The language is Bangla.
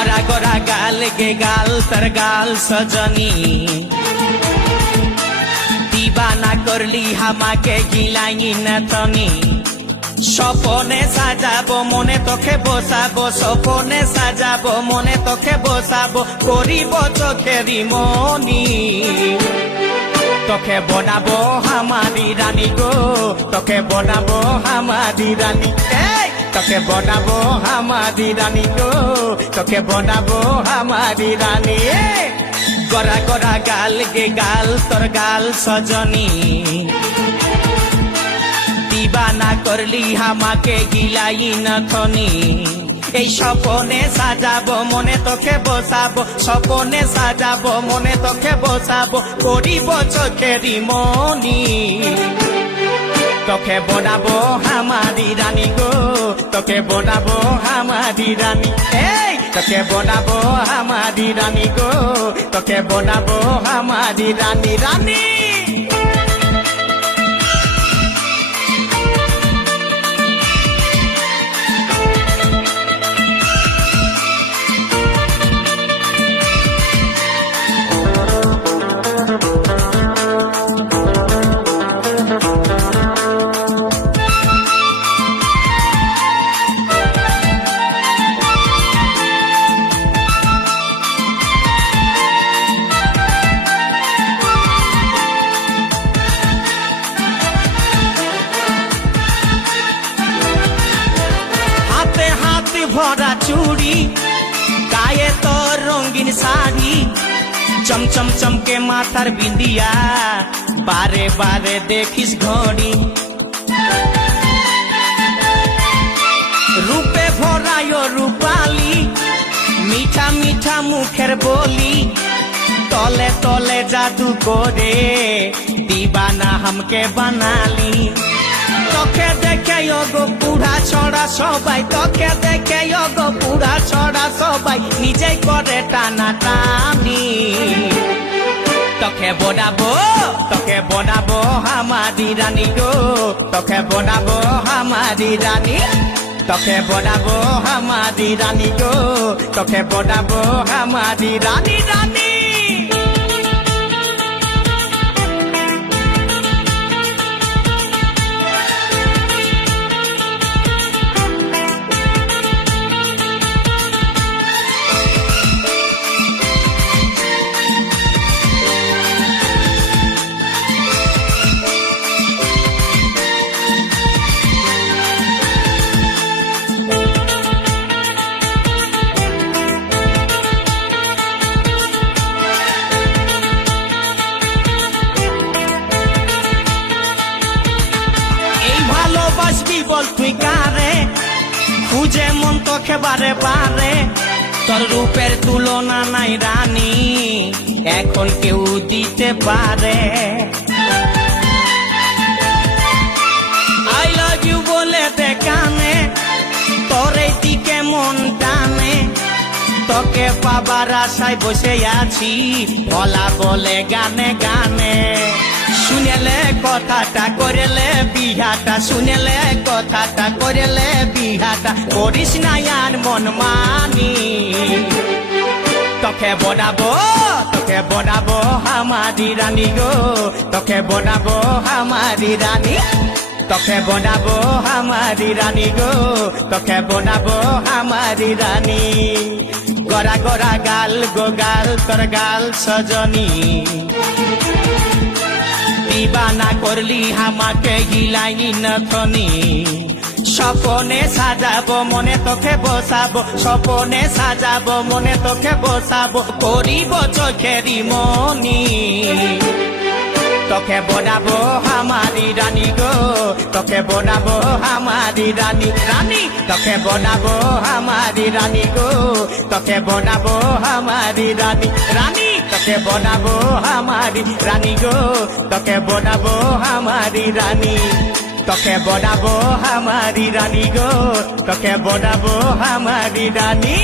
गरा गरा गाल गे गाल तर गाल सजनी दीवाना करली हामाके गिलाई नतनी सपने साजाबो मने तोखे बसाबो सपने साजाबो मने तोखे बसाबो करिब चोखेरी मनी तोखे बनाबो हमारी रानी गो तोखे बनाबो हमारी रानी तोखे बनाबो हमारी रानी गो तोखे बनाबो हमारी रानी गरा गरा गाल गे गाल तोर गाल सजनी दीवाना करली हामाके गिलाई नथनी এই স্বপনে সাজাবো মনে তোকে বসাবো স্বপনে সাজাবো মনে তোকে বসাবো করিব চোখেরি মনি তোকে বনাবো হামারি রানী গো তোকে বনাবো হামারি রানী এই তোকে বনাবো হামারি রানী গো তোকে বনাবো হামারি রানী রানী भरा चूड़ी गाये तो रंगीन साड़ी चमचम चमके माथार बिंदिया बारे बारे देखिस घड़ी रूपे भरायो रूपाली मीठा मीठा मुखेर बोली तले तले जादू करे दीवाना हमके बनाली তোকে দেখে গো পুরা ছড়া সবাই তোকে দেখে গো পুরা ছড়া সবাই নিজেই করে টানা টানি তোকে বনাবো হামারি রানী গো তোকে বনাবো হামারি রানী তোকে বনাবো হামারি রানী গো তোকে বনাবো হামারি রানী রানী বল তুই কারে খুঁজে মন তোকে বারে বারে তোর রূপের তুলনা নাই রানী এখন কেউ দিতে পারে আই লাভ ইউ বলে দে কানে তোর এই দিকে মন টানে তোকে পাবার আশায় বসে আছি বলা বলে গানে গানে শুনেলে কথাটা করেলে বিহাটা শুনেলে কথাটা করেলে বিহাটা করিস না আর মন মানি তোকে বনাবো হামারি রানী গো তোকে বনাবো হামারি রানী তোকে বনাবো হামারি রানী গো তোকে বনাবো হামারি রানী গরা গরা গাল গো গাল তোর গাল সজনী दीवाना करली हामाके गिलाई नथनी सपने साजाबो मने तोखे बसाबो सपने साजाबो मने तोखे बसाबो करिब चोखेरी मनी তোকে বনাবো হামারি রানী গো তোকে বনাবো হামারি রানী রানী তোকে বনাবো হামারি রানী গো তোকে বনাবো হামারি রানী রানী তোকে বনাবো হামারি রানী গো তোকে বনাবো হামারি রানী তোকে বনাবো হামারি রানী গো তোকে বনাবো হামারি রানী